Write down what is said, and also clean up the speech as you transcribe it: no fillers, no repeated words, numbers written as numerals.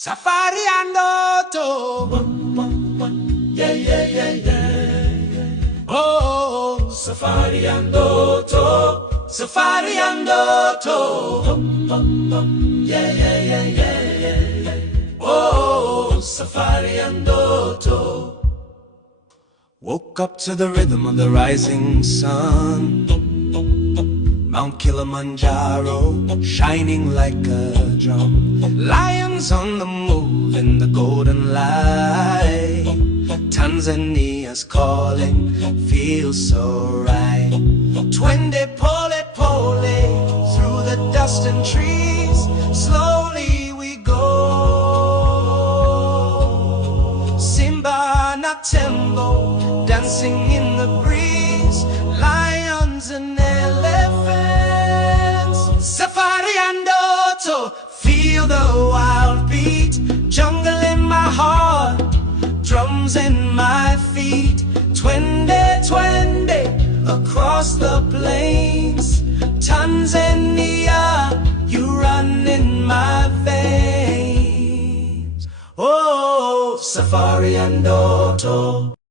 Safari and Auto. Yeah, yeah, yeah, yeah. Oh, Safari and Auto. Safari and Auto. Yeah, yeah, yeah, yeah, yeah. Oh, Safari and Auto. woke up to the rhythm of the rising sun. Mount Kilimanjaro shining like a drum. Lions on the move in the golden light. Tanzania's calling, feels so right. Twende pole pole through the dust and trees. Slowly we go. Simba na Tembo dancing in the breeze. Lions and elephants. Safari and Auto, feel the wild beat. Jungle in my heart, drums in my feet. Twende, twende, across the plains. Tanzania, you run in my veins. Oh, Safari and Auto.